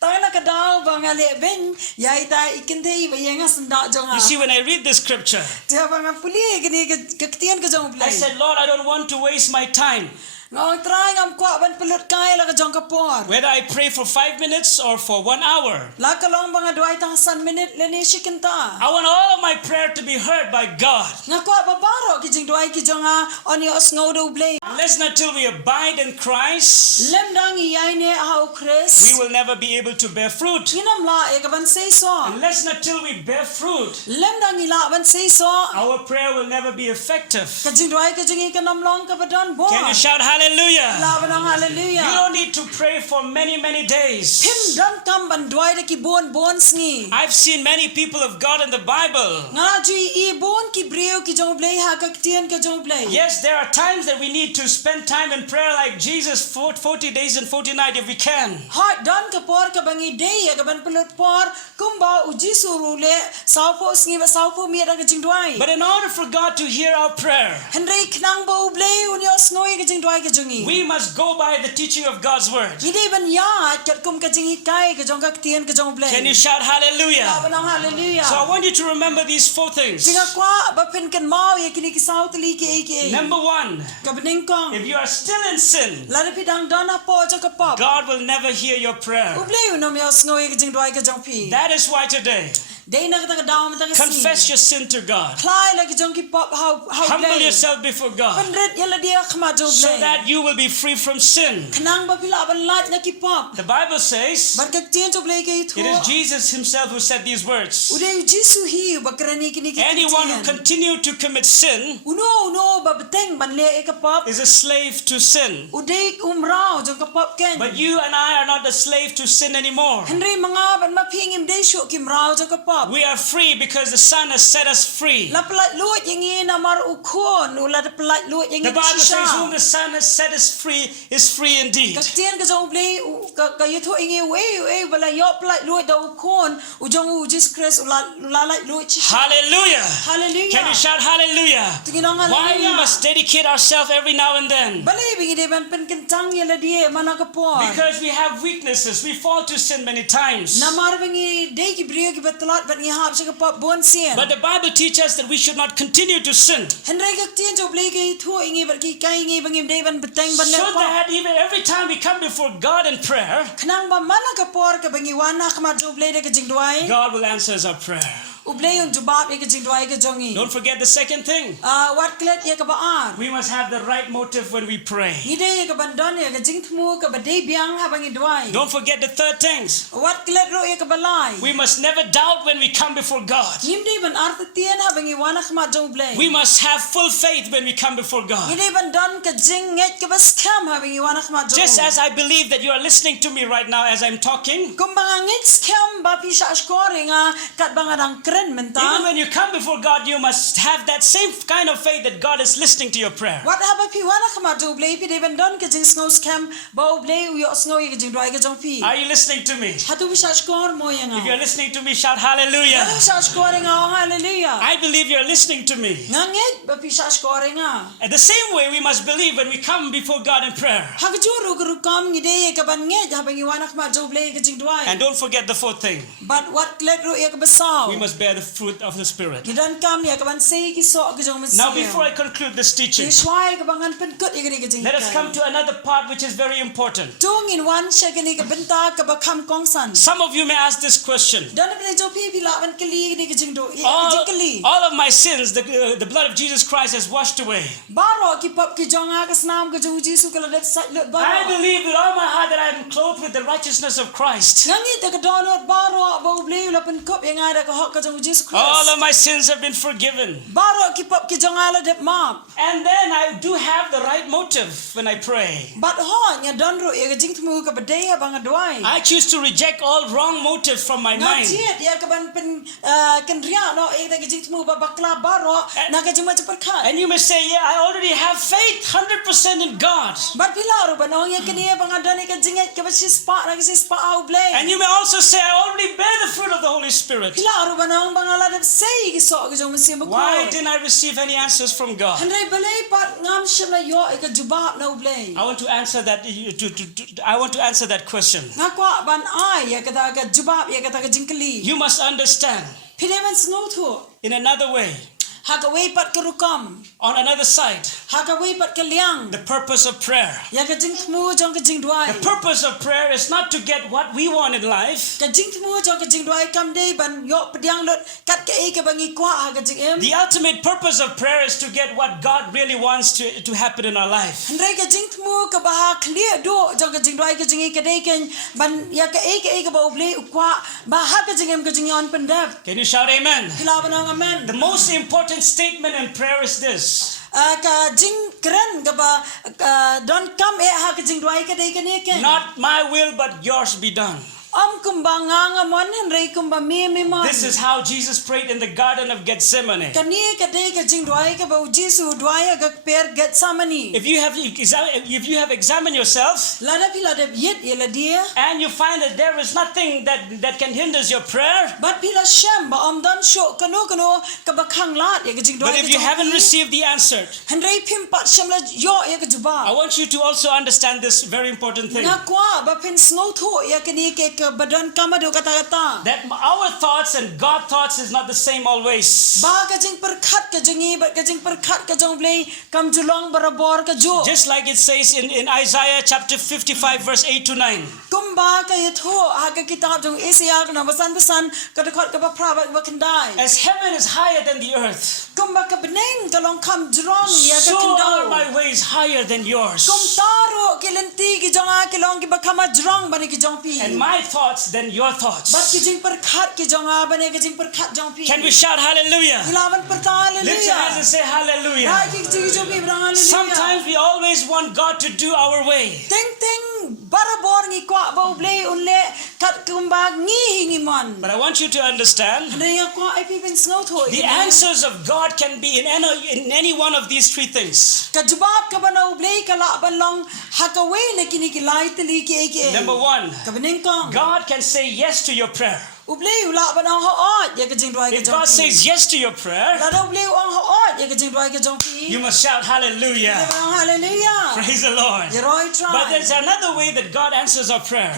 Tayo na ka daw bang ale ben ya ita ikintay ba yang sanda jong. You see, when I read this scripture, Tiya bang puli gini ka ktian ka jong I ublay. said, Lord, I don't want to waste my time. Ngong try ngam kwa ban pelut kai la ka jong ka por. Whether I pray for 5 minutes or for 1 hour, La ka long bang doi tang san minute le ni shikinta. I want all of my prayer to be heard by God. Nga kwa babaro ki jing doi ki jong on yo snow do ublay. Unless and until we abide in Christ, Lem dang iyay ne how Chris. we will never be able to bear fruit. Inam la e ka ban say so. Unless and until we bear fruit, Lem dang ila ban say so. our prayer will never be effective. Ka jing doi ka jing ka nam long ka badan bo. Can you shout hallelujah. Labanang hallelujah. You don't need to pray for many, many days. Pim dan kam ban dwai da ki bon bon sngi. I've seen many people of God in the Bible. Nga ju I bon ki breu ki jong blai ha ka tien ka jong blai. Yes, there are times that we need to spend time in prayer like Jesus 40 days and 40 nights if we can. Hot dan ka por ka bangi day ka ban pelot por kumba uji surule saupo sngi ba saupo mi da ka jing dwai. But in order for God to hear our prayer, Henry knang ba ublei unyo snoi ka jing dwai ka jongi. we must go by the teaching of God's word. Ide ban ya kat kum ka jing kai ka jong ka tien ka jong blai. Can you shout hallelujah? Labanang hallelujah. So I want you to remember these 4 things. Jinga kwa ba pen kan mau ya kini ki sau tali ki eke. Number 1, Ka bening kong. if you are still in sin, Lada pidang dana po ja ka pop. God will never hear your prayer. Ublei uno mi snoi ka jing dwai ka jong pi. That is why today, Day na ka daw man ta ka confess your sin to God. Klai la ki jong ki pop how Humble yourself before God Penret yala dia khma jong so blai. that you will be free from sin. Knang ba pila ban lat na ki pop. The Bible says Bar ka tien to blai ka itu. it is Jesus himself who said these words. Ude jisu hi ba krani kini ki. Anyone who continues to commit sin Uno ba beteng ban le ka pop. is a slave to sin. Ude umrao jong ka pop ken. But you and I are not a slave to sin anymore. Henry mga ban mapingim de shu kim rao jong ka pop. We are free because the Son has set us free. La pelat luat yang ini namar ukon ula de pelat luat yang The ini Bible says whom sisa. the Son has set us free is free indeed. Kaktian ka jong blai ka yuto ingi we bala yo pelat luat da ukon ujong u Jesus Christ ula la luat sisa. Hallelujah. Hallelujah. Can you shout hallelujah? Tingin Why we hallelujah. must dedicate ourselves every now and then? Balay bingi de ban pen kentang yala dia mana ka por. Because we have weaknesses. We fall to sin many times. Namar bingi de ki brio ki batalat ban ngi hap sa ka pop bon sien. But the Bible teaches us that we should not continue to sin. Henry kaktian jong blai ka itu ingi bar ki kai ingi bangi de ban beteng ban le So pop. that even every time we come before God in prayer, Kenang ba mana ka por ka bangi wana ka ma jong blai de ka jing dwai. God will answer our prayer. Ublay un jubab ka jing dwai ka jongi. Don't forget the second thing. Wat klet ya ka baar. We must have the right motive when we pray. Ngide ya ka bandon ya ka jing tmu ka badai biang ha bangi dwai. Don't forget the third things. Wat klet ro ya ka balai. We must never doubt when we come before God. Ngimde ban arta tien ha bangi wana ka ma jong blai. We must have full faith when we come before God. Ngide bandon ka jing nget ka bas kam ha bangi wana ka ma jong. Just as I believe that you are listening to me right now as I'm talking, Kung banga nget kam ba pisha scoring kat banga dang kren even mentang. when you come before God, you must have that same kind of faith that God is listening to your prayer. Wat ha ba pi wana ka ma jong blai pi de bandon ka jing snow scam ba ublay u yo snow ya ka jing dwai ka jong pi. Are you listening to me? Hatu pisha score mo ya nga. If you're listening to me, shout hallelujah. Pisha scoring hallelujah. I believe you're listening to me. Nganget ba pisha scoring At the same way, we must believe when we come before God in prayer. Hagajuru guru kam ngide ka ban nget habang iwanak ma joble ka jing dwai. And don't forget the fourth thing. But what let ro ya ka basaw. We must bear the fruit of the Spirit. Gidan kam ya ka ban sei ki so ka jong Now, before I conclude this teaching, Ishwai ka bangan pen kut igri ka jing. let us come to another part which is very important. Tung in one shagani ka benta ka ba kam kong san. Some of you may ask this question. Dan na jo pi bila ban kali ni ka jing do. Jing kali. All of my sins, the blood of Jesus Christ has washed away. Baro ki pop ki jong ka snam ka jong jisu ka lat sat lut I baro. believe with all my heart that I am clothed with the righteousness of Christ. Ngangi ta ka donot baro ba ublay la pen kop yang ada ka hok ka jong jisu Christ. All of my sins have been forgiven. Baro ki pop ki jong ala dep map. And then I do have the right motive when I pray. But ho nya don ro ya jing tmu ka badai ha bang adwai. I choose to reject all wrong motives from my Na mind. jiet ya ka ban pen kan ria no e da jing tmu ba bakla baro na ka jing ma chapat And you may say, yeah, I already have faith 100% in God. But pilar ba no ya kani bang adon ka jing ka ba sis pa na ka sis pa au blay. And you may also say, I already bear the fruit of the Holy Spirit. Pilar ba no bang ala dep sei ki so ka jong masim ba ko. Why didn't I receive any answers from God? Handai balai pat ngam shim na yo e ka jubab na blay. I want to answer that. I want to answer that question. Na kwa ban ai ya ka da ka jubab ya ka ta ka jing kali. You must understand. Pileman snow to. In another way, Hagaway pat ka rukam. on another side, Hagaway pat ka liang. the purpose of prayer. Ya ka jing tmu jong ka jing dwai. The purpose of prayer is not to get what we want in life. Ka jing tmu jong ka jing dwai kam dei ban yo pediang lot kat ka e ka bangi kwa ha ka jing em. The ultimate purpose of prayer is to get what God really wants to happen in our life. Handai ka jing tmu ka ba clear do jong ka jing dwai ka jing e ka dei ken ban ya ka e ka ba uble kwa ba ha ka jing em ka jing on pendap. Can you shout amen? Hilaban ang amen. The most important statement in prayer is this. ka jing kren ka ba don't come ha ka jing dwai ka dei ka ne ken. Not my will, but yours be done. Kumba nga mon henrei kumba me mon. This is how Jesus prayed in the Garden of Gethsemane. Kani ka dei ka jing dwai ka ba Jesu dwai ka per Gethsemane. If you have examined yourself, and you find that there is nothing that can hinder your prayer, but if you haven't received the answer, I want you to also understand this very important thing. That our thoughts and God's thoughts is not the same always. Just like it says in Isaiah chapter 55 verse 8 to 9. As heaven is higher than the earth, so are my ways higher than yours, and my thoughts than your thoughts. Can we shout hallelujah? Lift your hands and say hallelujah. Sometimes we always want God to do our way. But I want you to understand, the answers of God can be in any one of these three things. Number one, God can say yes to your prayer. If God says yes to your prayer, you must shout hallelujah. Praise the Lord. But there's another way that God answers our prayer.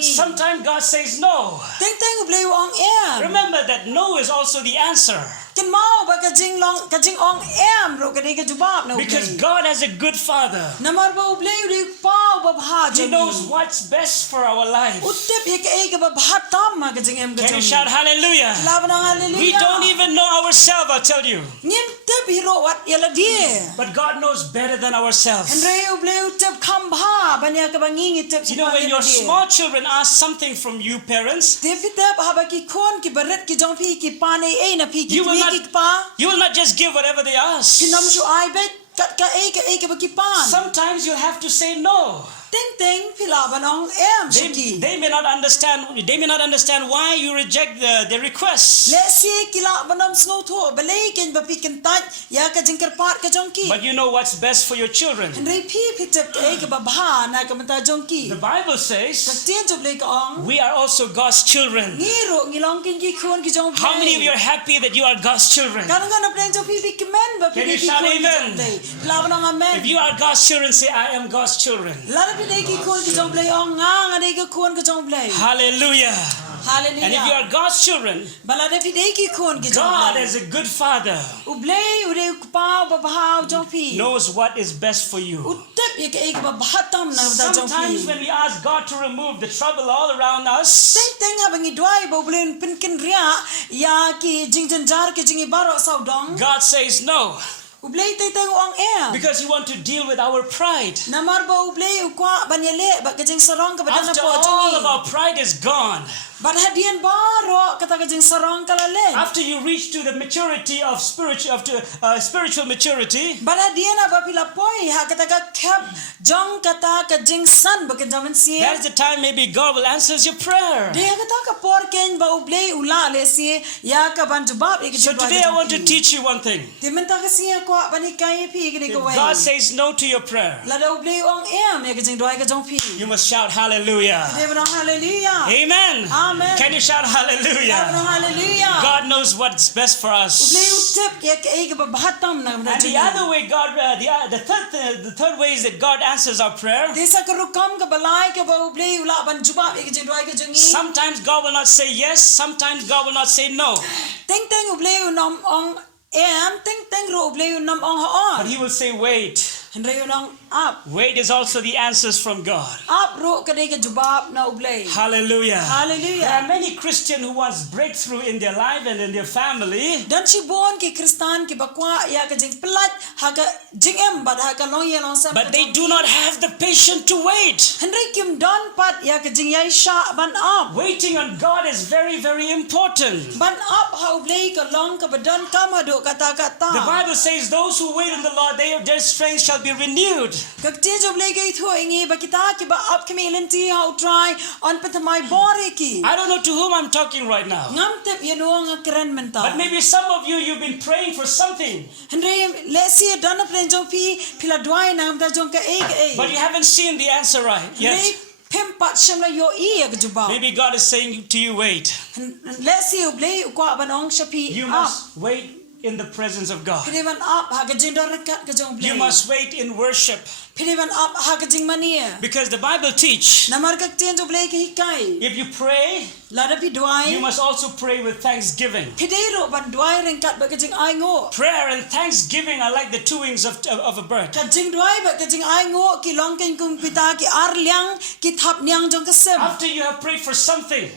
Sometimes God says no. Remember that no is also the answer. Because God has a good Father. He knows what's best for our life. Can you shout hallelujah? We don't even know ourselves, I'll tell you. But God knows better than ourselves. You know, when your small children ask something from you, parents, you will not just give whatever they ask. Sometimes you have to say no. They may not understand why you reject their requests. But you know what's best for your children. The Bible says we are also God's children. How many of you are happy that you are God's children? Can you shout amen? If you are God's children, say I am God's children. Hallelujah. And if you are God's children, God as a good Father knows what is best for you. Sometimes when we ask God to remove the trouble all around us, God says no. Because you want to deal with our pride. After all of our pride is gone, after you reach to the maturity of spiritual maturity, that is the time maybe God will answer your prayer. So today I want to teach you one thing. If God says no to your prayer, you must shout hallelujah. Amen. Amen. Can you shout hallelujah? Hallelujah. God knows what's best for us. And the other way God, the third way is that God answers our prayer. Sometimes God will not say yes, sometimes God will not say no. But He will say wait. up. Wait is also the answers from God. Up ro kadai ka jawab na ublay. Hallelujah. Hallelujah. There are many Christians who wants breakthrough in their life and in their family. Dan si bon ki Kristan ki bakwa ya ka jing pelat ha ka jing em bad ha ka long ye long sam. But they do not have the patience to wait. Henry kim don pat ya ka jing yai sha ban up. Waiting on God is very, very important. Ban up ha ublay ka long ka badan kam ha do kata kata. The Bible says those who wait on the Lord, their strength shall be renewed. Kag te jo ublay ka itho ingi ba kita ki ba up kami lenti how try on patamay bore ki. I don't know to whom I'm talking right now. Ngam tep yeno nga kren menta. But maybe some of you, you've been praying for something. Henry lesi dan plen jong pi pila dwai nam da jong ka e. But you haven't seen the answer right yet. Pempat shemla yo i ka jubab. Maybe God is saying to you, wait. Lesi ublay kwa banong shapi. You must wait in the presence of God. Pidevan up ha ka jing dorakat ka jong ublay. You must wait in worship. Pidevan up ha ka jing mania. Because the Bible teach, Namar ka tien ublay ka hikai. if you pray, Lada pi dwai. you must also pray with thanksgiving. Pidero ban dwai ring kat ba ka jing ai ngo. Prayer and thanksgiving are like the two wings of a bird. Ka jing dwai ba ka jing ai ngo ki long ken kum pita ki ar liang ki thap nyang jong ka sem. After you have prayed for something,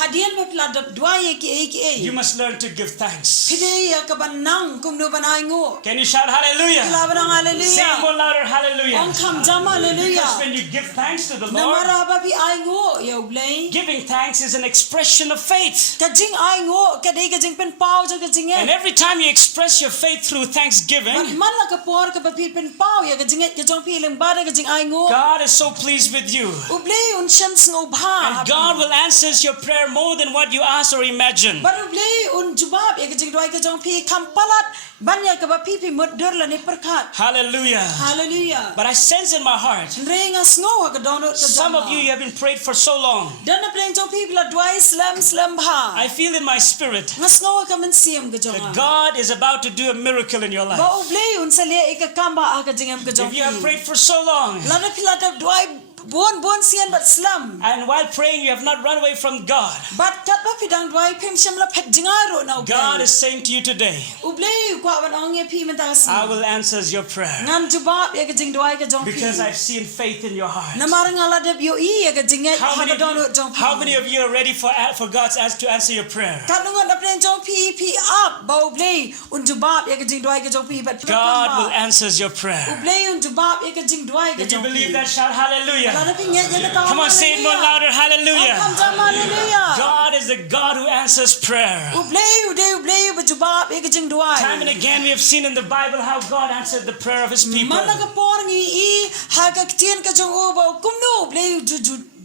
Hadian ba pila dap dwai ki e. you must learn to give thanks. Pide ya ka ban nang kum no ban ai ngo. Can you shout hallelujah? Pila ban Say hallelujah. more louder, hallelujah. Ong kam jam hallelujah. Because when you give thanks to the Lord, Namara ba pi ai ngo ya ublay. giving thanks is an expression of faith. Ka jing ai ngo ka dei ka jing pen pau jo ka jing e. And every time you express your faith through thanksgiving, Man la ka por ka ba pi pen pau ya ka jing ka jong pi leng ba ka jing ai ngo. God is so pleased with you. Ublay un shem sng ubha. And God will answer your prayer more than what you ask or imagine. But ublay un jubab ya ka jing dwai ka jong pi kam palat ban ya ka ba pi mut dur la ni perkat. Hallelujah. Hallelujah. But I sense in my heart, Ring as ngo ka donut ka some of you have been prayed for so long. Dan na pleng jong pi la dwai slam bha. I feel in my spirit Ngas ngo ka men siem ka jong. that God is about to do a miracle in your Ba life. ublay un sa le ka kamba ka jing ka jong If you have pi. prayed for so long, La na pila dap dwai bon sien bat slam. and while praying you have not run away from God, But kat ba pidang dwai pem shem la phet jingaro na ublay. God is saying to you today, Ublay kwa ban ong ye pi men ta I will answer your prayer. Ngam jubab ya ka jing dwai ka jong pi. Because I've seen faith in your heart. Namar ngala dap yo I ya ka jing How ha many, ka donut jong pi. how many of you are ready for God to answer your prayer? Kat nungon na pleng jong pi up ba ublay un jubab ya ka jing dwai ka jong pi bat. God will answer your prayer. Ublay un jubab ya ka jing dwai ka If you jong pi. believe that, shout hallelujah. La na pi nge ya ka Come on, say it more louder. Hallelujah. Hallelujah. God is the God who answers prayer. Ublay ba jubab ya ka jing dwai. Time and again we have seen in the Bible how God answered the prayer of his people. Malaga por ngi I ha ka tien ka jong o ba kumno ublay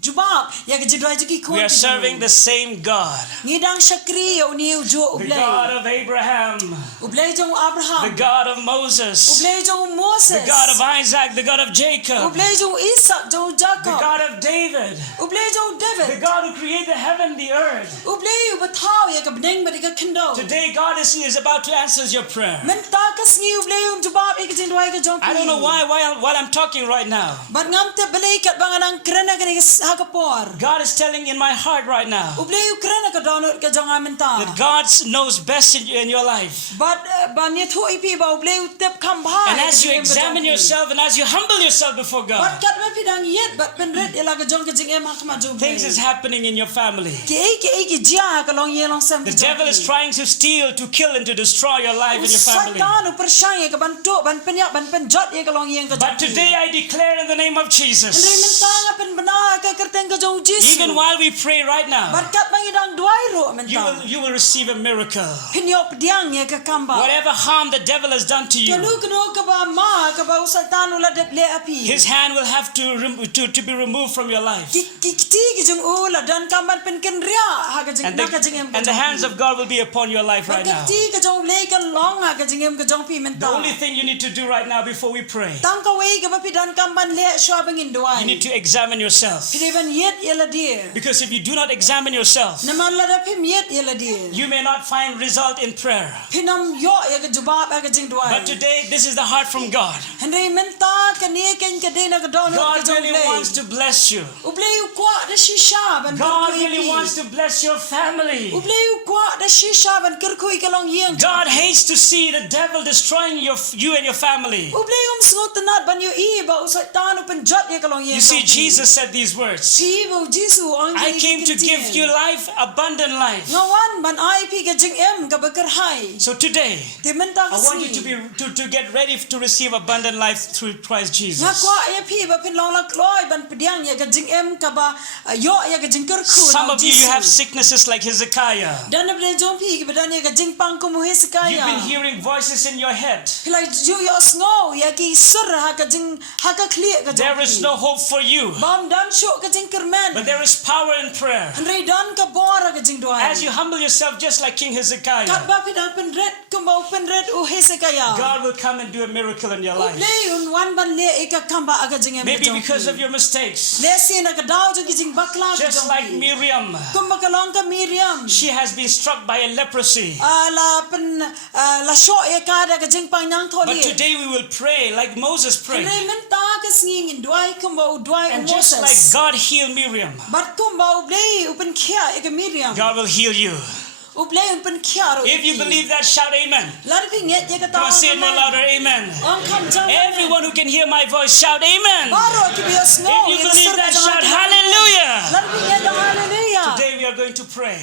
jubab ya ka jing dwai ki We are serving the same God. Ngidang shakri ya uni ujo The ublay. God of Abraham, Ublay jong the Abraham. God of Moses, Ublay jong Moses. the God of Isaac, the God of Jacob, Ublay jong Isaac jong the Jacob. God of David, Ublay jong the David. God who created the heaven and the earth. Ublay bataw ya ka bneng ba ka kendo. Today God is about to answer your prayer. Men takas ngi ublay un jubab ya ka jing dwai ka jong. I don't know why while I'm talking right now. But ngam te balay kat banganang krena ka ni ha ka por. God is telling in my heart right now Ublay krena ka donut ka jong amenta. that God knows best in your life. But banyet ho ipi ba ublay utep kam bha. And as you examine yourself and as you humble yourself before But God, kat ba pidang yet but ben red ila ka jong ka jing em hakma jong. things is happening in your family. Ki jia ka long ye long sam. The devil is trying to steal, to kill, and to destroy your life and your family. Satan upar syang ye ka bantu ban penyak ban penjot ye ka long ye ka. But today I declare in the name of Jesus, even while we pray right now, you will receive a miracle. Whatever harm the devil has done to you, his hand will have to be removed from your life. And the hands of God will be upon your life right now. The only thing you need to do right now before we pray, you need to examine yourself. yet yela dia. Because if you do not examine yourself, Namala da pim yet yela dia. you may not find result in prayer. Pinam yo ya ka jubab ya ka jingduwai. But today, this is the heart from God. Henry menta ka ni ken ka dina ka dono ka God really wants to bless you. Ublei u kwa da shisha ban God really wants to bless your family. Ublei u kwa da shisha ban kirkui ka long yeng. God hates to see the devil destroying you and your family. Ublei sot nat ban yo I ba usai tan upen jot ya ka long yeng. You see, Jesus said these words. I came to give you life, abundant life. Ngawan ban ai pi ka jing em ka bakar hai. So today, I want you to get ready to receive abundant life through Christ Jesus. Some of you have sicknesses like Hezekiah. You've been hearing voices in your head. There is no hope for you. But there is power in prayer. As you humble yourself just like King Hezekiah, God will come and do a miracle in your life. Maybe because of your mistakes. Just like Miriam. She has been struck by a leprosy. But today we will pray like Moses prayed. And just like God healed Miriam, God will heal you. If you believe that, shout amen. Come on, say it more louder, amen. Everyone who can hear my voice, shout amen. If you believe that, shout hallelujah. Today we are going to pray.